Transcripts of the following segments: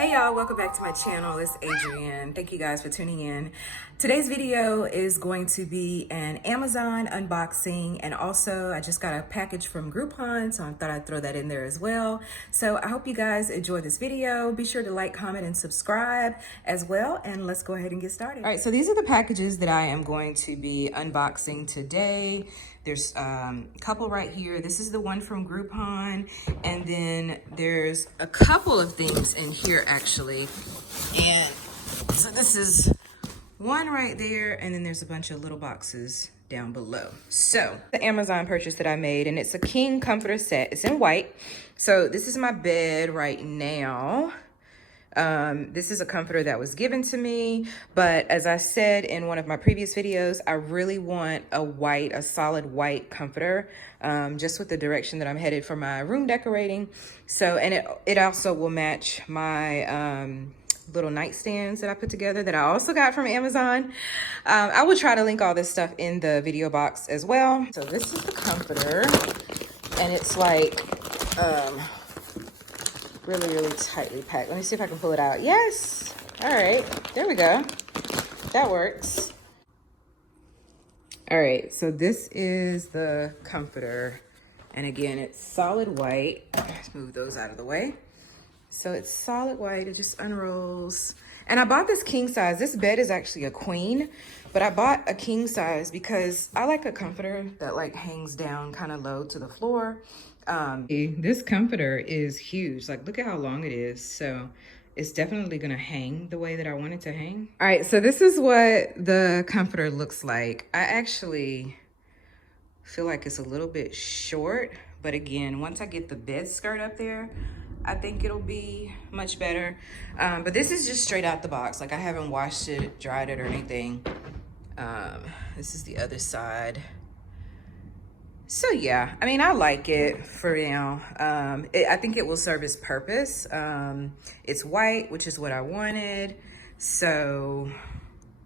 Hey y'all, welcome back to my channel. It's Adrienne. Thank you guys for tuning in. Today's video is going to be an Amazon unboxing, and also I just got a package from Groupon, so I thought I'd throw that in there as well. So I hope you guys enjoy this video. Be sure to like, comment, and subscribe as well, and let's go ahead and get started. All right, so these are the packages that I am going to be unboxing today. There's a couple right here. This is the one from Groupon, and then there's a couple of things in here actually. And so this is one right there, and then there's a bunch of little boxes down below. So the Amazon purchase that I made, and it's a king comforter set. It's in white. So this is my bed right now. This is a comforter that was given to me, but as I said in one of my previous videos, I really want a solid white comforter, just with the direction that I'm headed for my room decorating. So, and it also will match my, little nightstands that I put together that I also got from Amazon. I will try to link all this stuff in the video box as well. So this is the comforter, and it's like, really tightly packed. Let me see if I can pull it out. Yes. All right, there we go. That works. All right, so this is the comforter, and again, it's solid white. Let's move those out of the way. So it's solid white. It just unrolls. And I bought this king size. This bed is actually a queen, but I bought a king size because I like a comforter that like hangs down kind of low to the floor. This comforter is huge. Like, look at how long it is. So it's definitely gonna hang the way that I want it to hang. All right, so this is what the comforter looks like. I actually feel like it's a little bit short, but again, once I get the bed skirt up there, I think it'll be much better. But this is just straight out the box. Like, I haven't washed it, dried it, or anything. This is the other side. So yeah, I mean, I like it for now. I think it will serve its purpose. It's white, which is what I wanted. So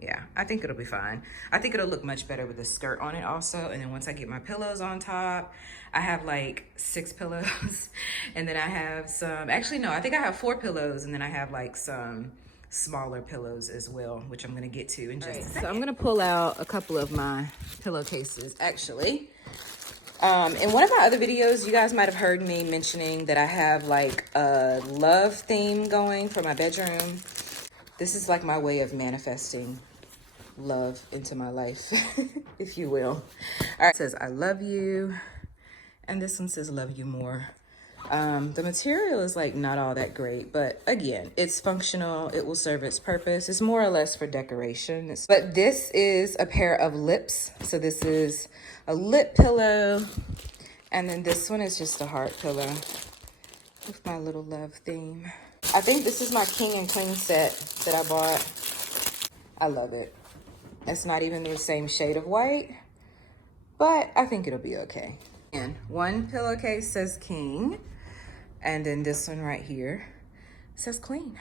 yeah, I think it'll be fine. I think it'll look much better with the skirt on it also. And then once I get my pillows on top, I have like 6 pillows. And then I have some, actually no, I think I have 4 pillows, and then I have like some smaller pillows as well, which I'm gonna get to in just a second. So I'm gonna pull out a couple of my pillowcases actually. In one of my other videos, you guys might have heard me mentioning that I have like a love theme going for my bedroom. This is like my way of manifesting love into my life, if you will. All right, it says, I love you. And this one says, love you more. The material is like not all that great, but again, it's functional. It will serve its purpose. It's more or less for decoration. But this is a pair of lips. So this is a lip pillow. And then this one is just a heart pillow with my little love theme. I think this is my king and queen set that I bought. I love it. It's not even the same shade of white, but I think it'll be okay. And one pillowcase says king, and then this one right here says queen.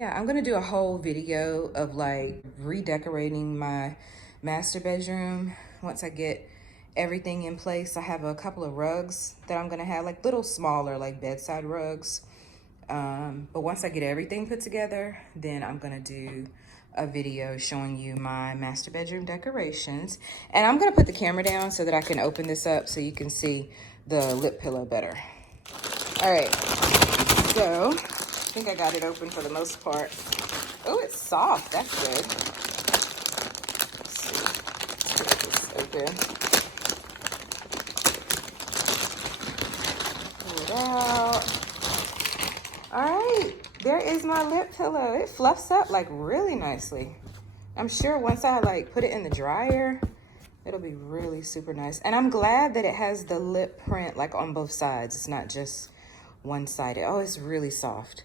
Yeah, I'm gonna do a whole video of like redecorating my master bedroom once I get everything in place. I have a couple of rugs that I'm gonna have, like little smaller, like bedside rugs. But once I get everything put together, then I'm gonna do a video showing you my master bedroom decorations. And I'm gonna put the camera down so that I can open this up so you can see the lip pillow better. All right, so I think I got it open for the most part. Oh, it's soft, that's good. Let's see, let's get this open. Pull it out. All right, there is my lip pillow. It fluffs up like really nicely. I'm sure once I like put it in the dryer, it'll be really super nice. And I'm glad that it has the lip print like on both sides. It's not just one-sided. Oh, it's really soft.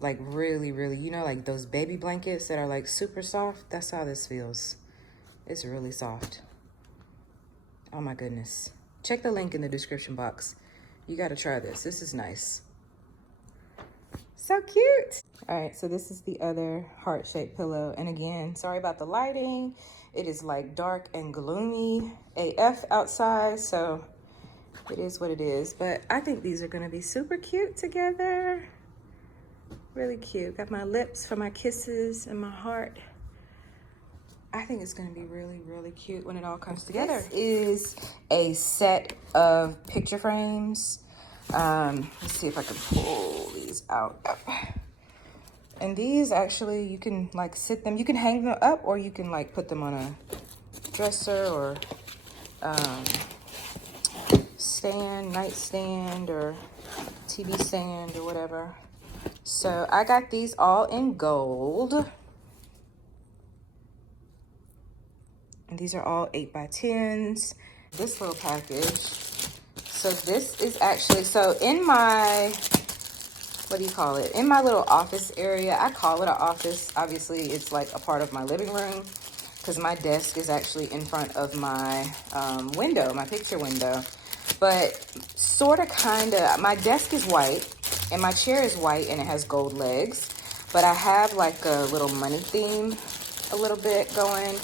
Like really, you know, like those baby blankets that are like super soft. That's how this feels. It's really soft. Oh my goodness. Check the link in the description box. You gotta try this. This is nice. So cute. All right, so this is the other heart-shaped pillow. And again, sorry about the lighting. It is like dark and gloomy AF outside, so it is what it is. But I think these are gonna be super cute together. Really cute. Got my lips for my kisses and my heart. I think it's gonna be really, really cute when it all comes together. This is a set of picture frames. Let's see if I can pull these out. And these actually, you can like sit them, you can hang them up, or you can like put them on a dresser or stand, nightstand, or TV stand or whatever. So I got these all in gold. And these are all 8x10s. This little package. So this is actually, so in my, what do you call it? In my little office area, I call it an office. Obviously, it's like a part of my living room because my desk is actually in front of my window, my picture window. But sort of, kind of, my desk is white and my chair is white and it has gold legs. But I have like a little money theme a little bit going.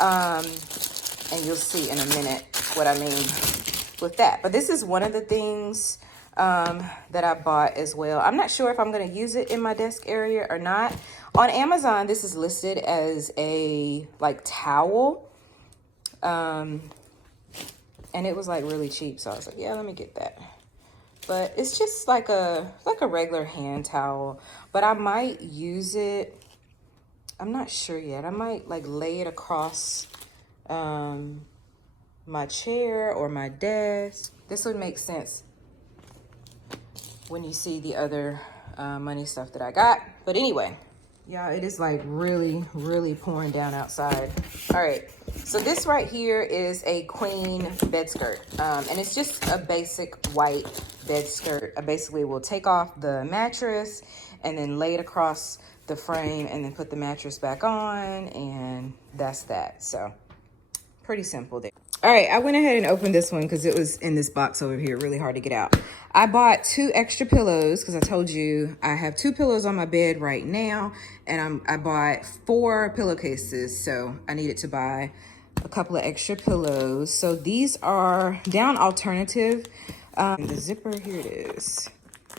And you'll see in a minute what I mean with that. But this is one of the things that I bought as well. I'm not sure if I'm going to use it in my desk area or not. On Amazon, this is listed as a like towel. And it was like really cheap. So I was like, yeah, let me get that. But it's just like a regular hand towel. But I might use it. I'm not sure yet. I might like lay it across my chair or my desk. This would make sense when you see the other money stuff that I got. But anyway, y'all, it is like really, really pouring down outside. All right, so this right here is a queen bed skirt. And it's just a basic white bed skirt. I basically will take off the mattress and then lay it across the frame and then put the mattress back on, and that's that. So pretty simple there. All right, I went ahead and opened this one because it was in this box over here, really hard to get out. I bought 2 extra pillows because I told you I have 2 pillows on my bed right now, and I bought 4 pillowcases, so I needed to buy a couple of extra pillows. So these are down alternative. The zipper, here it is.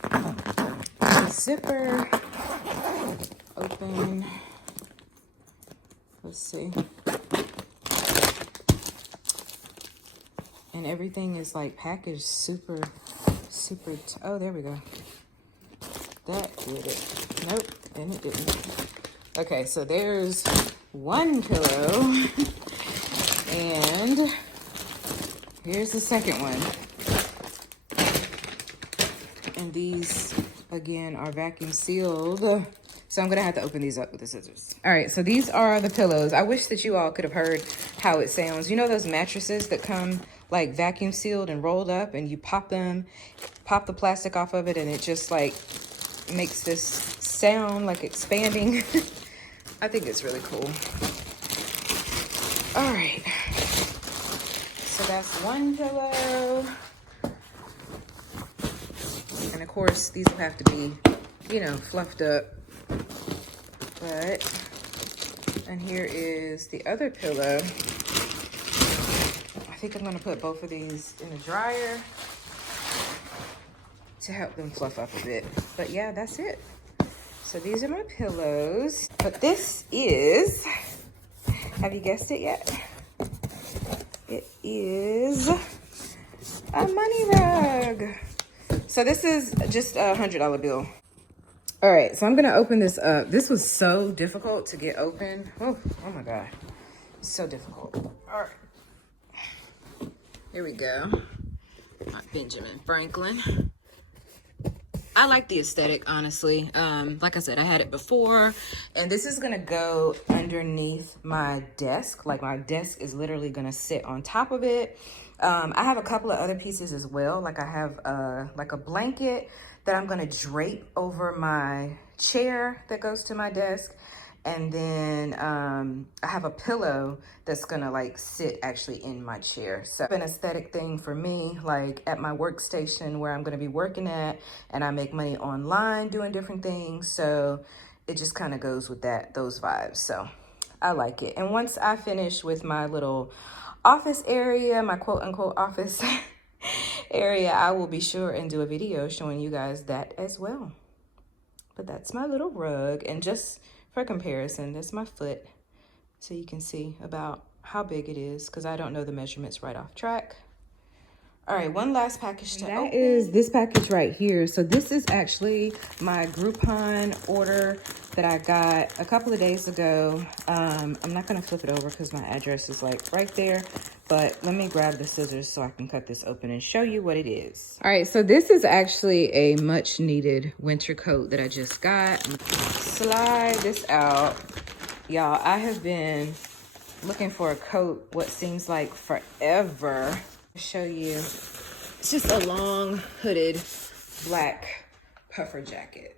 The zipper, open, let's see. And everything is like packaged super, oh, there we go. That did it. Nope, and it didn't. Okay, so there's 1 pillow. And here's the second one. And these, again, are vacuum sealed. So I'm gonna have to open these up with the scissors. All right, so these are the pillows. I wish that you all could have heard how it sounds. You know those mattresses that come like vacuum sealed and rolled up, and you pop them, pop the plastic off of it, and it just like makes this sound like expanding. I think it's really cool. All right, so that's 1 pillow. And of course, these will have to be, you know, fluffed up. But, and here is the other pillow. I think I'm gonna put both of these in the dryer to help them fluff up a bit. But yeah, that's it. So these are my pillows. But this is, have you guessed it yet? It is a money rug. So this is just a $100 bill. All right, so I'm gonna open this up. This was so difficult to get open. Oh my God, so difficult. All right, here we go. My Benjamin Franklin. I like the aesthetic, honestly. Like I said, I had it before, and this is gonna go underneath my desk. Like my desk is literally gonna sit on top of it. I have a couple of other pieces as well. Like I have like a blanket that I'm gonna drape over my chair that goes to my desk. And then I have a pillow that's gonna like sit actually in my chair. So it's an aesthetic thing for me, like at my workstation where I'm gonna be working at, and I make money online doing different things. So it just kind of goes with those vibes. So I like it. And once I finish with my little office area, my quote unquote office area, I will be sure and do a video showing you guys that as well. But that's my little rug. And just for comparison, that's my foot. So you can see about how big it is, because I don't know the measurements right off track. All right, one last package to open. That is this package right here. So this is actually my Groupon order that I got a couple of days ago. I'm not gonna flip it over because my address is like right there, but let me grab the scissors so I can cut this open and show you what it is. All right, so this is actually a much needed winter coat that I just got. Slide this out. Y'all, I have been looking for a coat what seems like forever. I'll show you. It's just a long hooded black puffer jacket.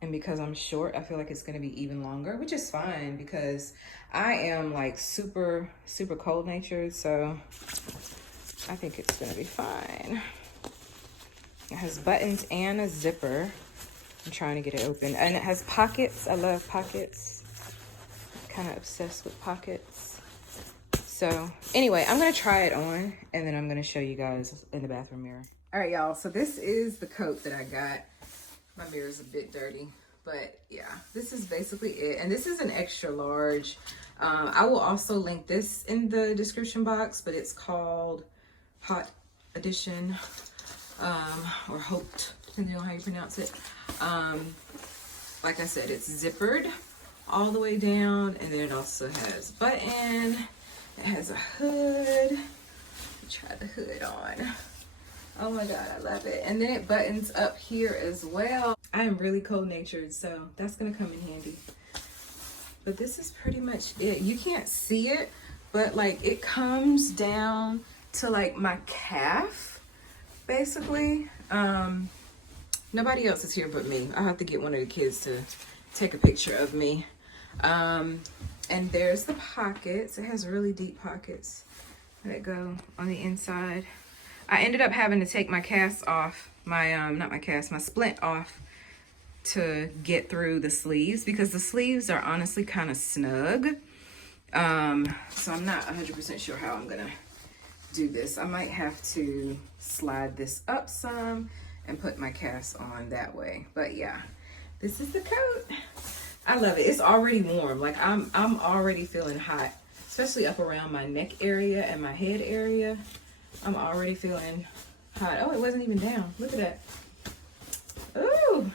And because I'm short, I feel like it's gonna be even longer, which is fine because I am like super cold natured, so I think it's gonna be fine. It has buttons and a zipper. I'm trying to get it open. And it has pockets. I love pockets. Kind of obsessed with pockets. So anyway, I'm gonna try it on and then I'm gonna show you guys in the bathroom mirror. All right, y'all, so this is the coat that I got. My mirror's a bit dirty, but yeah, this is basically it. And this is an extra large. I will also link this in the description box, but it's called Hot Edition, or Hoped, depending on how you pronounce it. Like I said, it's zippered all the way down, and then it also has a button. It has a hood. Let me try the hood on. Oh my God, I love it. And then it buttons up here as well. I am really cold natured, so that's gonna come in handy. But this is pretty much it. You can't see it, but like it comes down to like my calf, basically. Nobody else is here but me. I'll have to get one of the kids to take a picture of me. And there's the pockets. It has really deep pockets that go on the inside. I ended up having to take my cast off, my splint off to get through the sleeves because the sleeves are honestly kind of snug. So I'm not 100% sure how I'm gonna do this. I might have to slide this up some and put my cast on that way. But yeah, this is the coat. I love it. It's already warm. Like I'm already feeling hot, especially up around my neck area and my head area. I'm already feeling hot. Oh, it wasn't even down. Look at that. Ooh,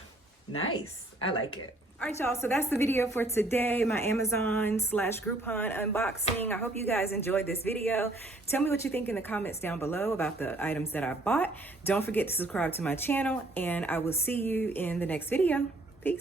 nice. I like it. All right, y'all, so that's the video for today, my Amazon/Groupon unboxing. I hope you guys enjoyed this video. Tell me what you think in the comments down below about the items that I bought. Don't forget to subscribe to my channel, and I will see you in the next video. Peace.